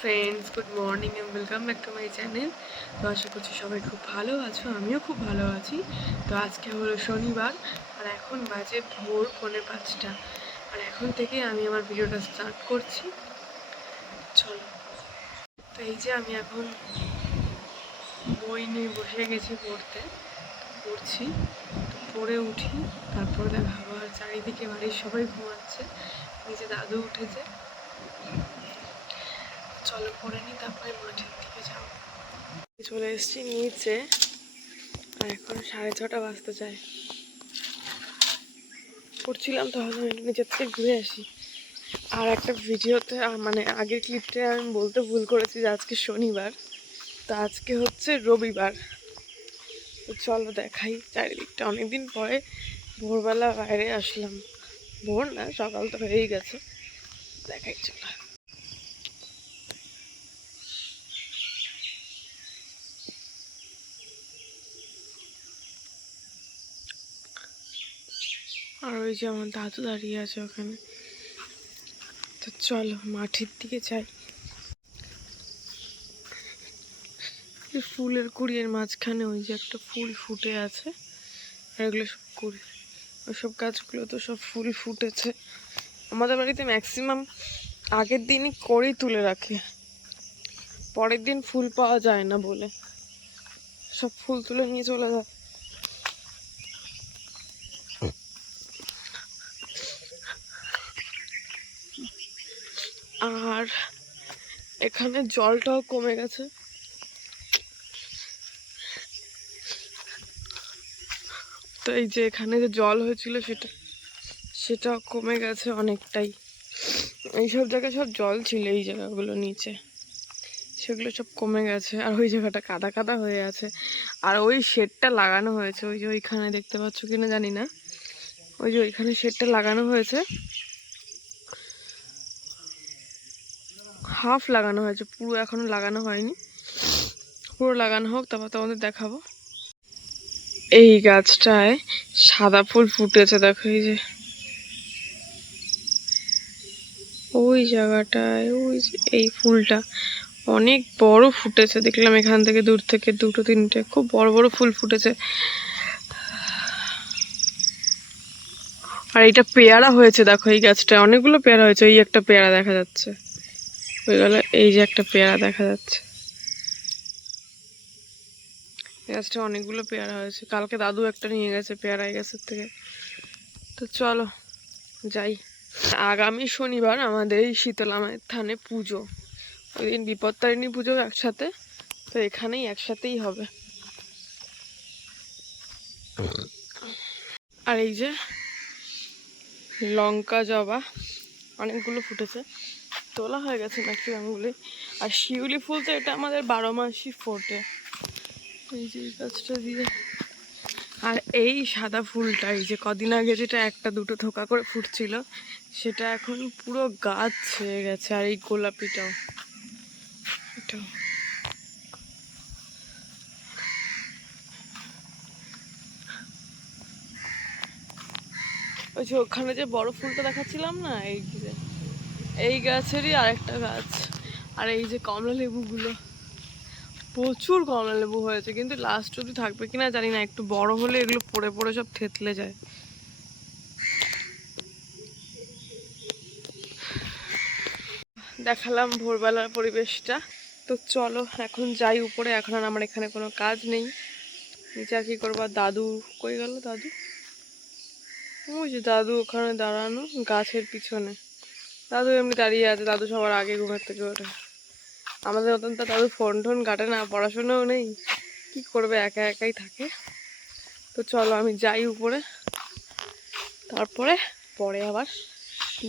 Friends, good morning and welcome back to my channel. তো আশা করছি সবাই খুব ভালো আছো, আমিও খুব ভালো আছি। তো আজকে হলো শনিবার আর এখন বাজে ভোর 4:45, আর এখন থেকে আমি আমার ভিডিওটা স্টার্ট করছি। চলো, তো এই যে আমি এখন বই নিয়ে বসে গেছি পড়ছি। তো পড়ে উঠি, তারপরে দেখাবো। আর চারিদিকে বাড়ির সবাই ঘুমাচ্ছে, নিচে দাদু উঠেছে। চলো পড়ে নি, তারপরে মাঠের দিকে যাবো। চলে এসেছি নিচে, আর এখন 6:30 বাজতে চায়। পড়ছিলাম তো, ভাবলাম একটু নিচের থেকে ঘুরে আসি। আর একটা ভিডিওতে মানে আগের ক্লিপটা আমি বলতে ভুল করেছি যে আজকে শনিবার, তো আজকে হচ্ছে রবিবার। তো চলো দেখাই চারিদিকটা। অনেকদিন পরে ভোরবেলা বাইরে আসলাম, ভোর না সকাল তো হয়েই গেছে। দেখাই চলো। আর ওই যে আমার দাদু দাঁড়িয়ে আছে ওখানে। তো চলো মাঠের দিকে যাই। ফুলের কুড়ির মাঝখানে ওই যে একটা ফুল ফুটে আছে, আর এগুলো সব কুড়ি। ওইসব গাছগুলো তো সব ফুল ফুটেছে। আমাদের বাড়িতে ম্যাক্সিমাম আগের দিনই করেই তুলে রাখে, পরের দিন ফুল পাওয়া যায় না বলে সব ফুল তুলে নিয়ে চলে যায়। আর এখানে জলটাও কমে গেছে, তো এই যে এখানে যে জল হয়েছিল সেটা কমে গেছে অনেকটাই। এইসব জায়গায় সব জল ছিল, এই জায়গাগুলো নিচে সেগুলো সব কমে গেছে। আর ওই জায়গাটা কাদা কাদা হয়ে আছে। আর ওই শেডটা লাগানো হয়েছে, ওই যে ওইখানে দেখতে পাচ্ছ কিনা জানি না, ওই যে ওইখানে শেডটা লাগানো হয়েছে, হাফ লাগানো হয়েছে, পুরো এখনো লাগানো হয়নি। পুরো লাগানো হোক, তারপর তোমাদের দেখাবো। এই গাছটায় সাদা ফুল ফুটেছে, দেখো এই যে ওই জায়গাটায়, ওই যে এই ফুলটা অনেক বড় ফুটেছে। দেখলাম এখান থেকে দূর থেকে দুটো তিনটে খুব বড় বড় ফুল ফুটেছে। আর এটা পেয়ারা হয়েছে, দেখো এই গাছটায় অনেকগুলো পেয়ারা হয়েছে। ওই একটা পেয়ারা দেখা যাচ্ছে, ওই গেল এই যে একটা পেয়ারা দেখা যাচ্ছে। গাছটা অনেকগুলো পেয়ারা হয়েছে, কালকে দাদু একটা নিয়ে গেছে পেয়ারা এই গাছের থেকে। তো চলো যাই। আগামী শনিবার আমাদের এই শীতলা মায়ের থানে পুজো, ওই দিন বিপত্তারিণী পুজো একসাথে, তো এখানেই একসাথেই হবে। আর এই যে লঙ্কা জবা অনেকগুলো ফুটেছে, তোলা হয়ে গেছে ম্যাক্সিমামগুলোই। আর শিউলি ফুল তো এটা আমাদের 12 মাসই ফোটে, এই যে গাছটা দিয়ে। আর এই সাদা ফুলটা, এই যে কদিন আগে যেটা একটা দুটো থোকা করে ফুটছিল, সেটা এখন পুরো গাছ ছেয়ে গেছে। আর এই গোলাপিটাও, এটাও। ওই যে ওখানে যে বড় ফুলটা দেখাচ্ছিলাম না, এই গাছেরই আরেকটা গাছ। আর এই যে কমলা লেবুগুলো, প্রচুর কমলা লেবু হয়েছে, কিন্তু লাস্ট অব্দি থাকবে কিনা জানি না। একটু বড় হলে এগুলো পড়ে পড়ে সব থেতলে যায়। দেখালাম ভোরবেলার পরিবেশটা। তো চলো এখন যাই উপরে, এখন আর আমার এখানে কোনো কাজ নেই। নিচে আর কি করবো। দাদু কই গেল? দাদু ওই যে দাদু ওখানে দাঁড়ানো গাছের পিছনে। দাদু এমনি দাঁড়িয়ে আছে, দাদু সবার আগে ঘুমের থেকে ওঠে। আমাদের মতন তো দাদু ফোন টোন কাটে না, পড়াশোনাও নেই, কি করবে, একা একাই থাকে। তো চলো আমি যাই উপরে, তারপরে পরে আবার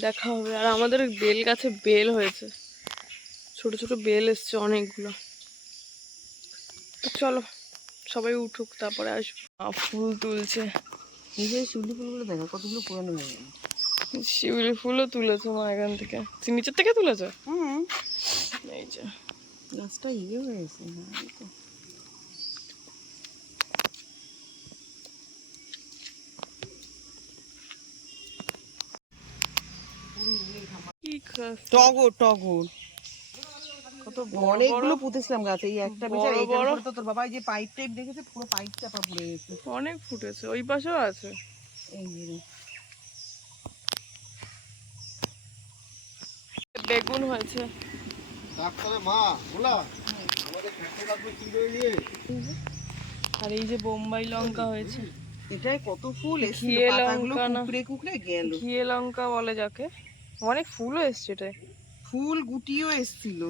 দেখা হবে। আর আমাদের বেল গাছে বেল হয়েছে, ছোট ছোট বেল এসছে অনেকগুলো। তো চলো সবাই উঠুক, তারপরে আসবো। ফুল তুলছে, শিউলি ফুলগুলো দেখো কতগুলো পুরানো হয়ে গেল। শিউলি ফুলও তুলেছে মা এখান থেকে, নিচের থেকে তুলেছে। এই যে গাছটা ইয়ে হয়েছে। টগর টগর বড় বড় অনেকগুলো পুঁতেছিলাম গাছে, এই একটা বড় বেচার এইখানে বড়। করে তো তোর বাবা এই যে পাইপ টাইপ দেখেছে পুরো পাইপ চাপা পড়ে গেছে। অনেক ফুটেছে, ওই পাশেও আছে। এই যে রে। বেগুন হয়েছে। আর এই যে বোম্বাই লঙ্কা হয়েছে। এটাই কত ফুল এসেছিল, ঘিয়ে পাতাগুলো লঙ্কা না, কুকড়ে কুকড়ে গেল। ঘিয়ে লঙ্কা বলে যাকে। অনেক ফুলও এসছে এটাই। ফুল গুটিও এসেছিল।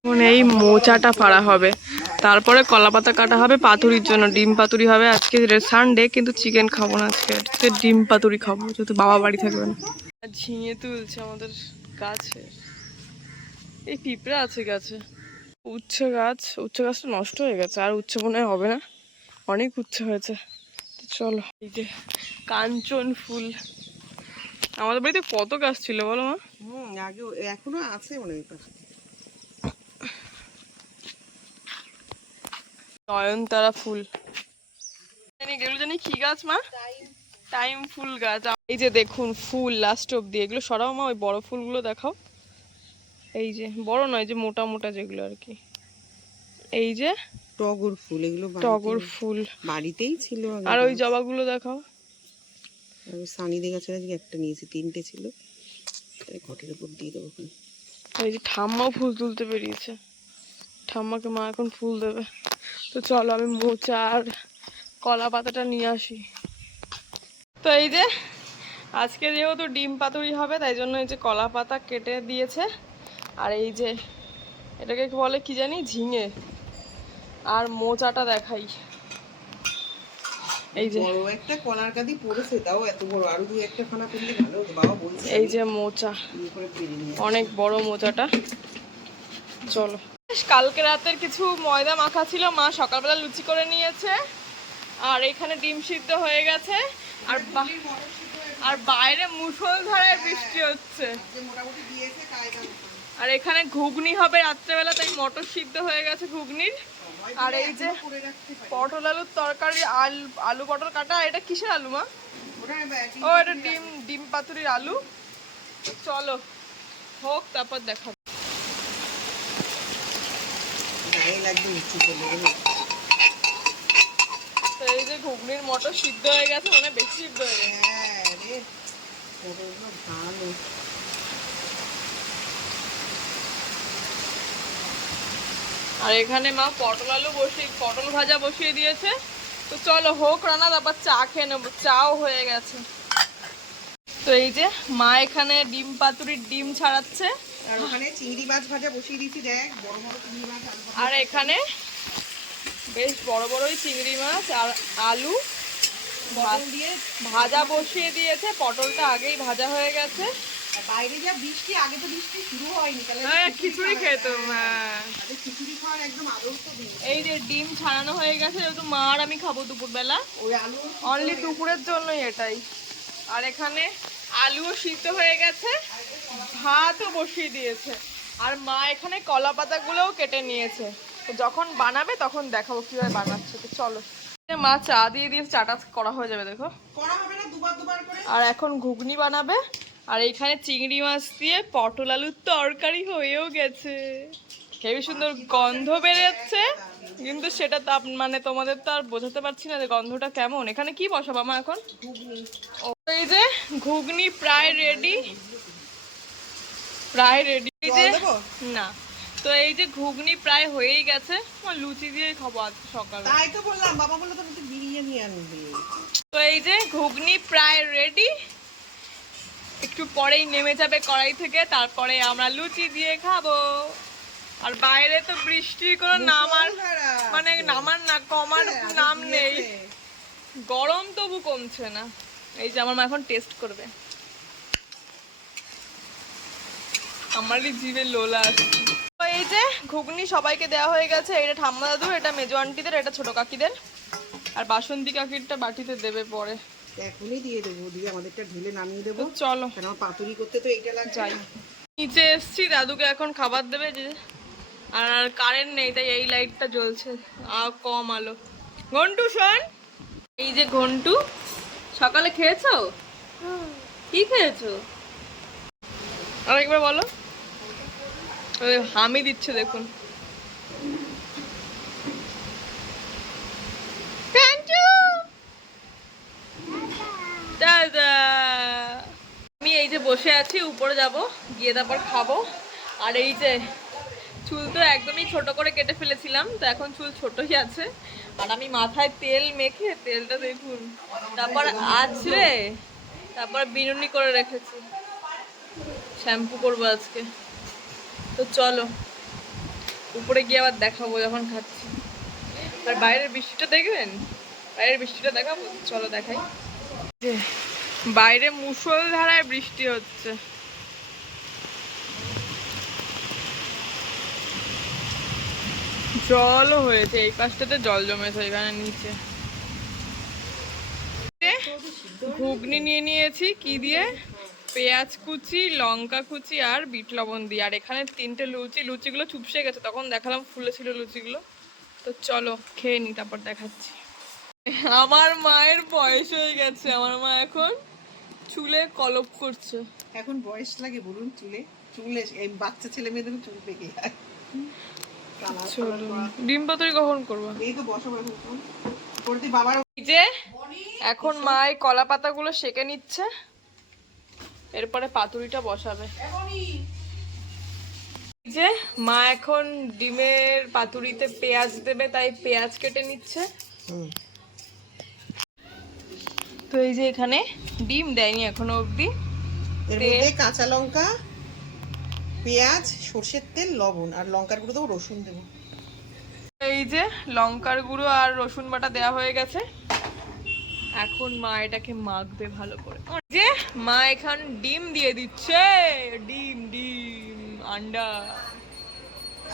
এখন এই মোচাটা পাড়া হবে, তারপরে কলা পাতা কাটা হবে পাতুরির জন্য। ডিম পাতুরি হবে, আজকে সানডে কিন্তু চিকেন খাবো না আজকে, আজকে ডিম পাতুরি খাবো যেহেতু বাবা বাড়ি থাকবে না। ঝিঙে তুলছে আমাদের গাছে, এই পিঁপড়া আছে গাছে। উচ্ছে গাছটা নষ্ট হয়ে গেছে, আর উচ্ছে মনে হয় হবে না, অনেক উচ্ছে হয়েছে। তো চলো, এই যে কাঞ্চন ফুল। আমাদের বাড়িতে কত গাছ ছিল বলো মা? আগে এখনো আছে মনে হয়। নয়নতারা ফুল, এগুলো জানি কি গাছ মা? টাইম ফুল গাছ। এই যে দেখুন ফুল লাস্ট অব্দি, এগুলো সরাও মা, ওই বড় ফুলগুলো দেখাও। এই যে বড় নয়, যে মোটা মোটা যেগুলো আর কি। এই যে টগর ফুল, এগুলো টগর ফুল বাড়িতেই ছিল আগে। আর ওই জবাগুলো দেখাও। আর সানিদের গাছের আজকে একটা নিয়েছি, 3টে ছিল, ঘটের উপর দিয়ে দেবো। এই যে ঠাম্মাও ফুল তুলতে বেরিয়েছে, ঠাম্মাকে মা এখন ফুল দেবে। তো চলো আমি মোচা আর কলা পাতাটা নিয়ে আসি। তো এই যে আজকে যেহেতু ডিম পাতুরি হবে, তাই জন্য এই যে কলা পাতা কেটে দিয়েছে। আর এই যে এটাকে বলে কি জানি, ঝিঙে। আর মোচাটা দেখাই, এই যে বড় একটা কলার কাঁদি পড়েছে, তাও এত বড়, আরো দুই একটা খানা করলে ভালো হতো, বাবা বলছে। এই যে মোচা, অনেক বড় মোচাটা। চলো, কালকে রাতের কিছু ময়দা মাখা ছিল, মা সকালবেলা লুচি করে নিয়েছে। আর এখানে ডিম সিদ্ধ হয়ে গেছে। আর বাইরে মুষলধারে বৃষ্টি হচ্ছে। আর এখানে ঘুগনি হবে রাত্রেবেলা, তাই মটর সিদ্ধ হয়ে গেছে ঘুগনির। আর এই যে পটল আলুর তরকারি, আলু পটল কাটা। এটা কিসের আলু মা? ও এটা ডিম পাতুরির আলু। চলো হোক, তারপর দেখাবো। তো এই যে ঘুগনির মটর সিদ্ধ হয়ে গেছে, মানে বেশি সিদ্ধ হয়ে গেছে। আর এখানে মা পটল ভাজা বসিয়ে দিয়েছে। তো চলো হোক রান্না, তারপর চা খেয়ে নেবো, চাও হয়ে গেছে। তো এই যে মা এখানে ডিম পাতুরির ডিম ছাড়াচ্ছে, আর ওখানে চিংড়ি মাছ ভাজা বসিয়ে দিয়েছি, দেখ বড় বড় চিংড়ি মাছ। আর এখানে বেশ বড় বড়ই চিংড়ি মাছ আর আলু দিয়ে ভাজা বসিয়ে দিয়েছে। পটলটা আগেই ভাজা হয়ে গেছে। বাইরে যা বৃষ্টি, আগে তো বৃষ্টি শুরু হয়নি, তাহলে খিচুড়ি খেতাম। হ্যাঁ, খিচুড়ি খাওয়ার একদম আদর্শ দিন। এই যে ডিম ছাড়ানো হয়ে গেছে, যেহেতু মা আর আমি খাবো দুপুরবেলা, ওই আলু অনলি দুপুরের জন্যই এটাই। আর এখানে আলুও সিদ্ধ হয়ে গেছে, ভাতও বসিয়ে দিয়েছে। আর মা এখানে কলা পাতাগুলোও কেটে নিয়েছে, তো যখন বানাবে তখন দেখাবো কিভাবে বানাচ্ছে। তো চলো, মা চা দিয়ে দিয়েছে, চাটা করা হয়ে যাবে দেখো। করা হবে না, দুবার দুবার করে। আর এখন ঘুগনি বানাবে। আর এইখানে চিংড়ি মাছ দিয়ে পটল আলুর তরকারি হয়েও গেছে, হেবি সুন্দর গন্ধ বেরোচ্ছে, কিন্তু সেটা তো মানে তোমাদের তো আর বোঝাতে পারছি না যে গন্ধটা কেমন। এখানে কি বসাবো মা এখন? এই যে ঘুগনি প্রায় রেডি, না। তো এই যে ঘুগনি প্রায় হয়েই গেছে, লুচি দিয়ে খাবো আজ সকালে। তাই তো বললাম, বাবা বললো তো বিরিয়ানি আনবে। তো এই যে ঘুগনি প্রায় রেডি, একটু পরেই নেমে যাবে কড়াই থেকে, তারপরে আমরা লুচি দিয়ে খাবো। আর বাইরে তো বৃষ্টির কোনো নামার না কমার নাম নেই, গরম তবু কমছে না। এই যে আমার মা এখন টেস্ট করবে, আমারই জিভে লোলা আসছে। তো এই যে ঘুগনি সবাইকে দেওয়া হয়ে গেছে, এটা ঠাম্মা দাদুর, এটা মেজো আন্টিদের, এটা ছোট কাকিদের, আর বাসন্তী কাকিরটা বাটিতে দেবে পরে। এখনই দিয়ে দেবো, দিয়ে আমাদেরটা ঢেলে নামিয়ে দেবো। চলো, কারণ আমার পাতুরি করতে তো এইটা লাগছে। যাই, নিচে এসছি, দাদুকে এখন খাবার দেবে যে। আর কারেন্ট নেই, তাই এই লাইটটা জ্বলছে, আর কম আলো। ঘন্টু শোন, এই যে ঘন্টু, সকালে খেয়েছো? কি খেয়েছো আরেকবার বলো। হামি দিচ্ছে দেখুন। আমি এই যে বসে আছি, উপরে যাব, গিয়ে তারপর খাবো। আর এই যে চুল তো একদমই ছোট করে কেটে ফেলেছিলাম, তো এখন চুল ছোটই আছে। আর আমি মাথায় তেল মেখে, তেলটা দেখুন, তারপর আছড়ে তারপর বিনুনি করে রেখেছি, শ্যাম্পু করবো আজকে। তো চলো উপরে গিয়ে আবার দেখাবো যখন খাচ্ছি। আর বাইরের বৃষ্টিটা দেখবেন, বাইরের বৃষ্টিটা দেখাবো, চলো দেখাই। বাইরে মুষলধারায় বৃষ্টি হচ্ছে। জলও হয়েছে, এই পাশটাতে জল জমেছে এখানে নিচে। ঘুগনি নিয়ে নিয়েছি কি দিয়ে, পেঁয়াজ কুচি, লঙ্কা কুচি আর বিট লবণ দিয়ে। আর এখানে 3টে লুচি, লুচিগুলো চুপসে গেছে, তখন দেখালাম ফুলেছিল লুচিগুলো। তো চলো খেয়ে নি, তারপর দেখাচ্ছি। আমার মায়ের বয়স হয়ে গেছে, আমার মা এখন চুলে কলপ করছে। এখন বয়স লাগে বলুন চুলে? চুলে এই বাচ্চা ছেলে মেয়েদের চুল পেকে যায়। ডিম পাতুরি কখন করবো? এই তো বসো করতে বাবার। এই যে এখন মা এই কলা পাতাগুলো সেকে নিচ্ছে, এরপরে পাতুরিটা বসাবে। এই যে মা এখন ডিমের পাতুরিতে পেঁয়াজ দেবে, তাই পেঁয়াজ কেটে নিচ্ছে। তো এই যে এখানে ডিম দেয়নি এখনো অবধি, এর মধ্যে কাঁচা লঙ্কা, পেঁয়াজ, সরষের তেল, লবণ আর লঙ্কার গুঁড়ো দেবো, রসুন দেবো। এই যে লঙ্কার গুঁড়ো আর রসুন বাটা দেওয়া হয়ে গেছে, এখন মা এটাকে মাখবে ভালো করে। যে মা এখন ডিম দিয়ে দিচ্ছে, ডিম ডিম আন্ডা।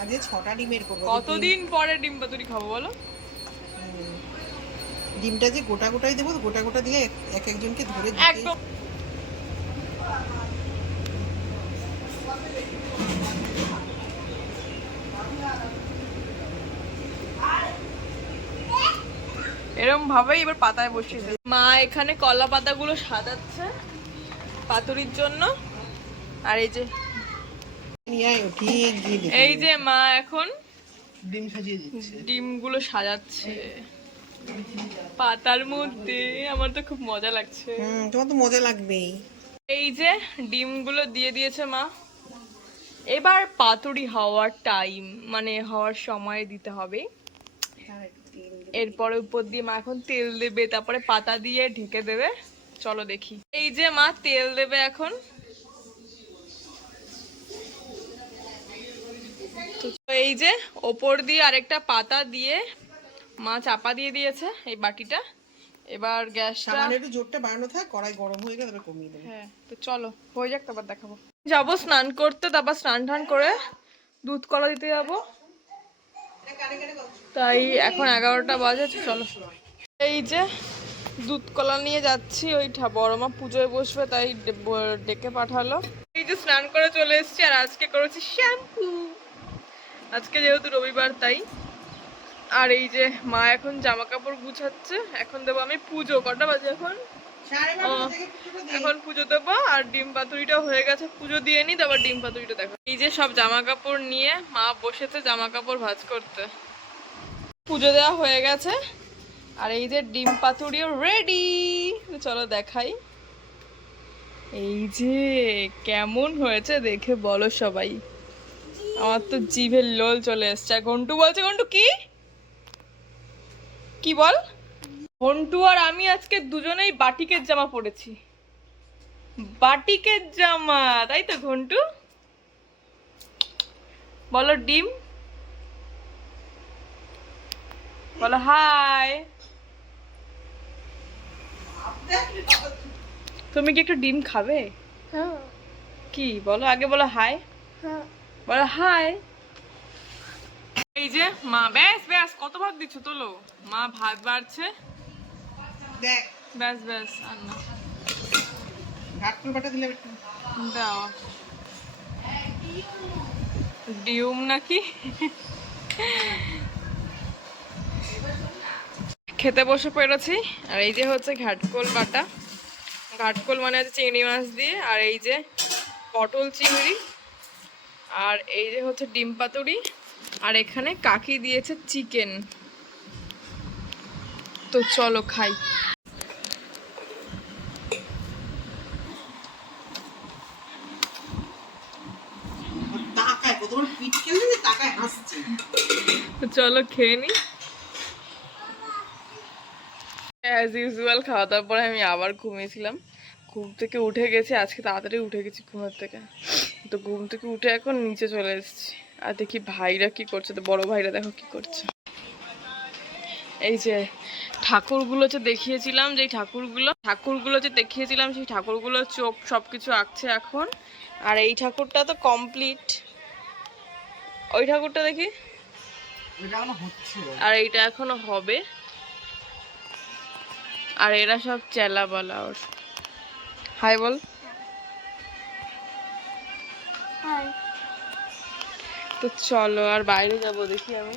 আজকে 6টা ডিমের করবো। কতদিন পরে ডিম পাতুরি খাবো বলো? ডিমটা যে গোটা গোটাই দেবো, গোটা গোটা দিয়ে এক একজনকে ধরে একদম। এরকম ভাবেই এবার পাতায় বসিয়ে দেবে। মা এখানে কলা পাতাগুলো সাজাচ্ছে পাতুরির জন্য। আর এই যে এই যে মা এখন ডিম সাজিয়ে দিচ্ছে, ডিমগুলো সাজাচ্ছে পাতার মধ্যে। আমার তো খুব মজা লাগছে। তোমার তো মজা লাগবেই। এই যে ডিমগুলো দিয়ে দিয়েছে মা, এবার পাতুরি হওয়ার টাইম, মানে হওয়ার সময় দিতে হবে। এরপরে উপর দিয়ে মা এখন তেল দেবে, তারপরে পাতা দিয়ে ঢেকে দেবে। চলো দেখি। এই যে মা তেল দেবে এখন। তো এই যে ওপর দিয়ে আরেকটা পাতা দিয়ে মা চাপা দিয়ে দিয়েছে এই বাটিটা। এবার গ্যাসটা একটু জোরটা বাড়ানো থাক, কড়াই গরম হয়ে গেলে কমিয়ে দেবে। হ্যাঁ, তো চলো হয়ে যাক, তারপর দেখাবো। যাবো স্নান করতে, তারপর স্নান টান করে দুধ কলা দিতে যাবো। তাই এখন 11টা বাজে, চলো। এই যে দুধ কলা নিয়ে যাচ্ছি, ওই বড় মা পুজোয় বসবে তাই ডেকে পাঠালো। এই যে স্নান করে চলে এসেছি, আর আজকে করেছি শ্যাম্পু, আজকে যেহেতু রবিবার তাই। আর এই যে মা এখন জামা কাপড় গুছাচ্ছে, এখন দেবো আমি পুজো। কটা বাজে এখন? এখন পুজো দেবো। আর ডিম পাতুরিটা হয়ে গেছে, পুজো দিয়ে নি, তারপর ডিম পাতুরিটা দেখো। এই যে সব জামা কাপড় নিয়ে মা বসেছে জামা কাপড় ভাঁজ করতে। পুজো দেওয়া হয়ে গেছে, আর এই যে ডিম পাতুরিও রেডি। চলো দেখাই। এই যে কেমন হয়েছে দেখে বলো সবাই। আমার তো জিভের লোল চলে এসছে। ঘন্টু বলছে, ঘন্টু কি কি বল? ঘন্টু আর আমি আজকে দুজনেই বাটিকের জামা পরেছি, বাটিকের জামা, তাই তো ঘন্টু? বলো ডিম, বলো হাই। তুমি কি একটু ডিম খাবে? কি বলো আগে, বলো হাই, বলো হাই। এই যে মা, ব্যাস ব্যাস কত ভাত দিচ্ছ, তোলো। মা ভাত বাড়ছে, ব্যাস ব্যাস। আর না, দাও ডিম নাকি। খেতে বসে পড়েছি। আর এই যে হচ্ছে ঘাটকোল বাটা, ঘাটকোল মানে হচ্ছে চিংড়ি মাছ দিয়ে। আর এই যে পটল চিংড়ি, আর এই যে হচ্ছে ডিম পাতুরি, আর এখানে কাকি দিয়েছে চিকেন। তো চলো খাই। তো চলো খেয়ে নি। অ্যাজ ইউজুয়াল খাওয়া দাওয়ার পরে আমি আবার ঘুমিয়েছিলাম। ঘুম থেকে উঠে গেছি, আজকে তাড়াতাড়ি উঠে গেছি ঘুমের থেকে। তো ঘুম থেকে উঠে এখন নিচে চলে এসেছি। আর দেখি ভাইরা কি করছে, তো বড় ভাইরা দেখো কি করছে। এই যে ঠাকুরগুলো যে দেখিয়েছিলাম, সেই ঠাকুরগুলোর চোখ সবকিছু আঁকছে এখন। আর এই ঠাকুরটা তো কমপ্লিট। ওই ঠাকুরটা দেখি, আর এইটা এখনো হবে। আর এরা সব চেলা বলা ওর। হাই বল। তো চলো আর বাইরে যাবো, দেখি আমি।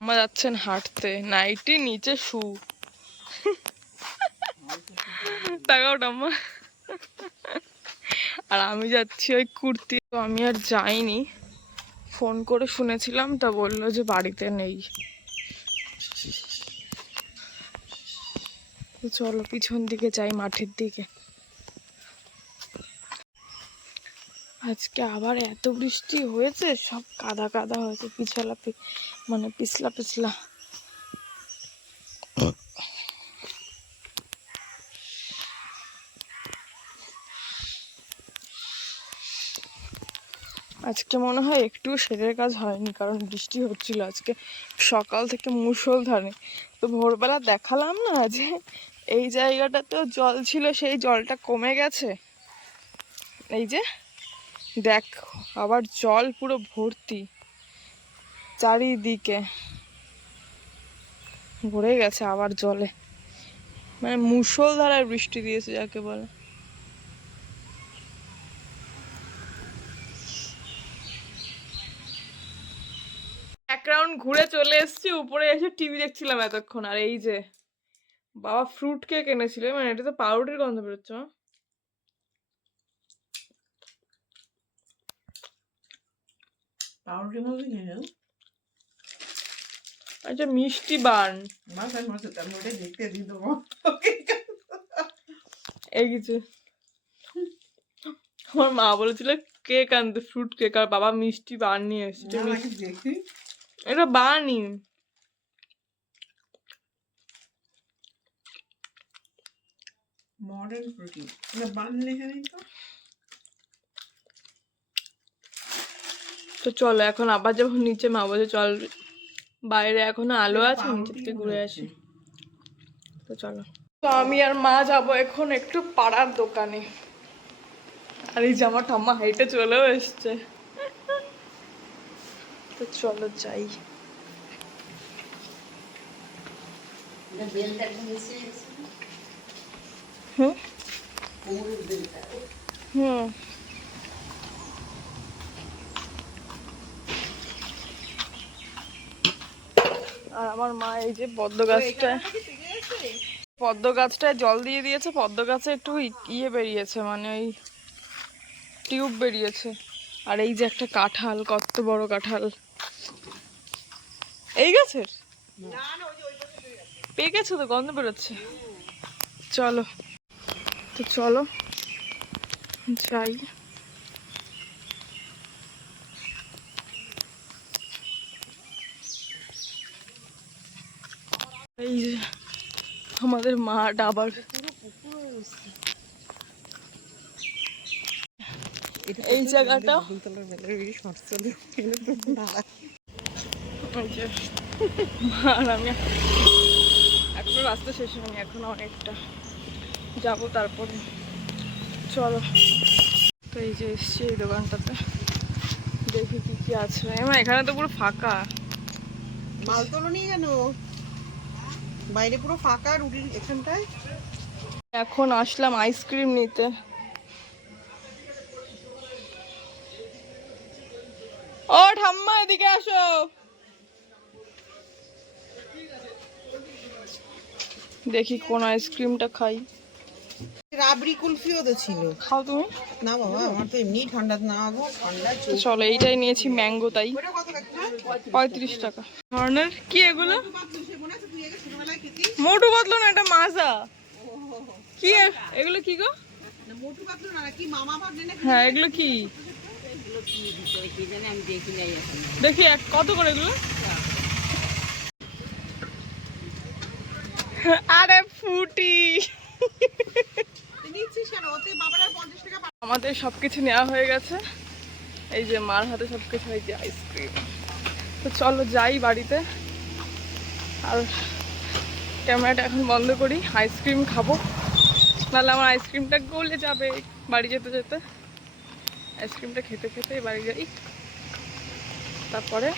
আমার যাচ্ছেন হাঁটতে, নাইটি নিচে শু। তাকাও টাম্মা। আর আমি যাচ্ছি ওই কুর্তি। তো আমি আর যাইনি, ফোন করে শুনেছিলাম, তা বললো যে বাড়িতে নেই। তো চলো পিছন দিকে যাই, মাঠের দিকে। আজকে আবার এত বৃষ্টি হয়েছে, সব কাদা কাদা হয়েছে, মানে পিছলা পিছলা। আজকে মনে হয় একটু সেরের কাজ হয়নি, কারণ বৃষ্টি হচ্ছিল আজকে সকাল থেকে মুষলধারে। তো ভোরবেলা দেখালাম না যে এই জায়গাটাতেও জল ছিল, সেই জলটা কমে গেছে। এই যে দেখ, আবার জল পুরো ভর্তি, চারিদিকে ভরে গেছে আবার জলে। মানে মুষলধারায় বৃষ্টি দিয়েছে যাকে বলে। এক রাউন্ড ঘুরে চলে এসেছি উপরে, এসে টিভি দেখছিলাম এতক্ষণ। আর এই যে বাবা ফ্রুট কেক এনেছিল, মানে এটা তো পাউরুটির গন্ধ বেরোচ্ছে। আচ্ছা মিষ্টি বান এই কিছু। আমার মা বলেছিল কেক আনতে, ফ্রুট কেক, আর বাবা মিষ্টি বান নিয়ে এসেছে। এটা বানই। মডার্ন প্রোটিন না বান লেখা নেই তো। তো চলো এখন আবার যাবো নিচে। মা বলছে চল বাইরে এখনো আলো আছে, নিচে থেকে ঘুরে আসি। তো চলো। তো আমি আর মা যাবো এখন একটু পাড়ার দোকানে। আর এই যে আমার ঠাম্মা হাইটে চলেও এসছে। তো চলো যাই। হুম হুম। আর আমার মা এই যে পদ্ম গাছটায় জল দিয়ে দিয়েছে। পদ্ম গাছে একটু ইয়ে বেরিয়েছে, মানে ওই টিউব বেরিয়েছে। আর এই যে একটা কাঁঠাল, কত বড় কাঁঠাল এই গাছের। পেয়ে গেছে তো, গন্ধ বেরোচ্ছে। চলো তো চলো যাই। এই যে আমাদের মাঠ, আবার এই জায়গাটা আর আমি এখনো রাস্তা শেষ হয়নি, এখনো অনেকটা যাবো তারপরে। চলো। তো এই যে এসছি এই দোকানটাতে, দেখি কি কি আছে। এখানে তো পুরো ফাঁকা। মাল তোলো নিয়ে কেন? বাইরে পুরো ফাঁকা, রুটির এখানটায়। এখন আসলাম আইসক্রিম নিতে। ও ঠাম্মা এদিকে আসো। দেখি কোন আইসক্রিমটা খাই। রাবড়ি কুলফিও তো ছিল। খাও তুমি। না বাবা, আমার তো এমনি ঠান্ডা না গো, ঠান্ডা তো চলো, এইটাই নিয়েছি ম্যাঙ্গো তাই। ওটা কত কাকিমা? 35 টাকা ধরনের। কি এগুলো? মোটু পাতলু, সে মনে আছে তুই আগে ছোটবেলায় খেতি? মোটু পাতলু না, এটা মাজা। কি এগুলো কি গো? না মোটু পাতলু না, কি মামা ভাগ জেনে? হ্যাঁ, এগুলো কি? দেখি কত করে এগুলো? আরে ফুটি, নিচ্ছিস কেন? ওতে বাবার আর 50 টাকা আমাদের সবকিছু নেওয়া হয়ে গেছে। এই যে মার হাতে সবকিছু, এই যে আইসক্রিম। তো চলো যাই বাড়িতে, আর ক্যামেরাটা এখন বন্ধ করি, আইসক্রিম খাবো, নাহলে আমার আইসক্রিমটা গলে যাবে বাড়ি যেতে যেতে। আইসক্রিমটা খেতে খেতে বাড়ি যাই, তারপরে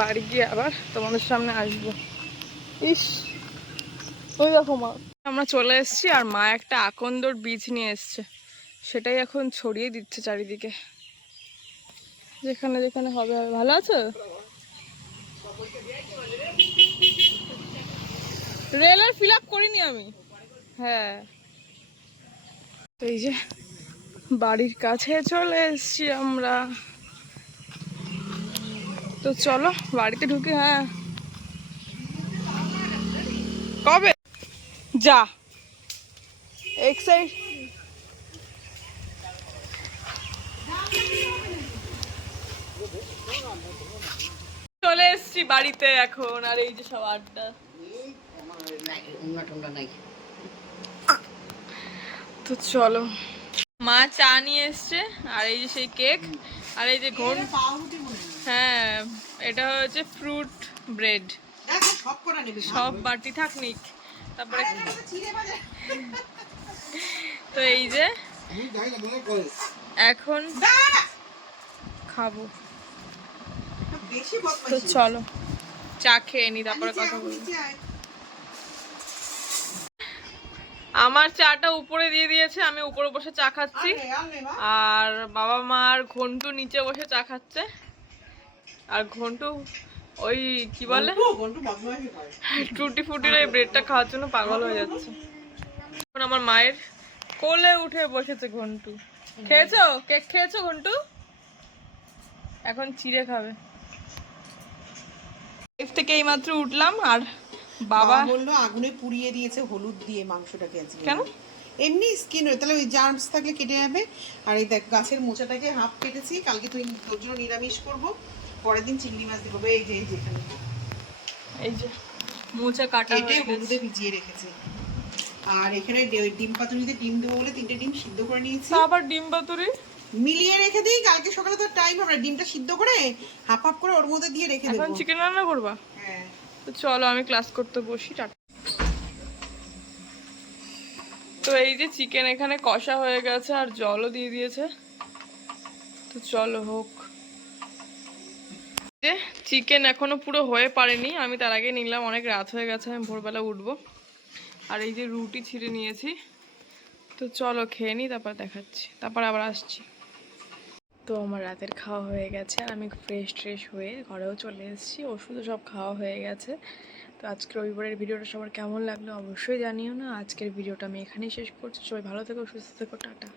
বাড়ি গিয়ে আবার তোমাদের সামনে আসবো। ইস, ওই দেখো মা, আমরা চলে এসেছি, আর মা একটা আকন্দর বীজ নিয়ে এসছে, সেটাই এখন ছড়িয়ে দিচ্ছে চারিদিকে, যেখানে যেখানে হবে হবে। ভালো আছো? রেলার ফিল আপ করিনি আমি। হ্যাঁ, তো এই যে বাড়ির কাছে চলে এসেছি আমরা। তো চলো বাড়িতে ঢুকে। হ্যাঁ, কবে যা এক্সাইট। চলে এসেছি বাড়িতে এখন, আর এই যে সব আড্ডা। তো চলো, মা চা নিয়ে এসছে, আর এই যে সেই কেক, আর এই যে ঘন। পাউরুটি মনে হয়। হ্যাঁ, এটা হচ্ছে ফ্রুট ব্রেড। দেখো সব করে নেবে সব বাটি থাক নিক, তারপরে ছিঁড়ে বাজে। তো এই যে এখন খাবো। বেশি তো বদমাইশি। চলো চা খেয়ে নি, তারপরে কথা বলবো। নিচে আয়। আমার চাটা উপরে দিয়ে দিয়েছে, আমি উপরে বসে চা খাচ্ছি, আনলে মা। আর বাবা মা আর ঘন্টু নিচে বসে চা খাচ্ছে। আর ঘন্টু ওই কি বলে বন্ধু বদমাইশি করে। টুটি ফুটির ওই ব্রেডটা খাওয়ার জন্য পাগল হয়ে যাচ্ছে। এখন আমার মায়ের কোলে উঠে বসেছে ঘন্টু। খেয়েছো কেক? খেয়েছো ঘন্টু? এখন চিড়ে খাবে। লাইফ থেকে এইমাত্র উঠলাম, আর বাবা বললো আগুনে পুড়িয়ে দিয়েছে হলুদ দিয়ে মাংসটাকে আজকে। কেন? এমনি স্কিন, তাহলে ওই জার্মস থাকলে কেটে যাবে। আর এই দেখ গাছের মোচাটাকে হাফ কেটেছি, কালকে তুই তোর জন্য নিরামিষ করবো, পরের দিন চিংড়ি মাছ দিব। এই যে যেখানে এই যে মোচা কাটা কেটে হয়ে গেছে। হলুদে ভিজিয়ে রেখেছে। আর এখানে ডিম পাতুরিতে ডিম দেবো বলে 3টে ডিম সিদ্ধ করে নিয়েছি। তা আবার ডিম বাতুরি মিলিয়ে রেখে দিই, কালকে সকালে তো টাইম হবে না, ডিমটা সিদ্ধ করে হাফ হাফ করে ওর মধ্যে দিয়ে রেখে এখন দেবো। চিকেন রান্না করবা? হ্যাঁ। তো চলো আমি ক্লাস করতে বসি। টাটা। তো এই যে চিকেন এখানে কষা হয়ে গেছে, আর জলও দিয়ে দিয়েছে। তো চলো হোক। যে চিকেন এখনো পুরো হয়ে পারেনি, আমি তার আগে নিলাম, অনেক রাত হয়ে গেছে, আমি ভোরবেলা উঠবো। আর এই যে রুটি ছিঁড়ে নিয়েছি। তো চলো খেয়ে নিই, তারপর দেখাচ্ছি, তারপর আবার আসছি। তো আমার রাতের খাওয়া হয়ে গেছে, আর আমি ফ্রেশ হয়ে ঘরেও চলে এসেছি, ওষুধও সব খাওয়া হয়ে গেছে। তো আজকের রবিবারের ভিডিওটা সবার কেমন লাগলো অবশ্যই জানিও না। আজকের ভিডিওটা আমি এখানেই শেষ করছি। সবাই ভালো থেকো, সুস্থ থেকো, টাটা।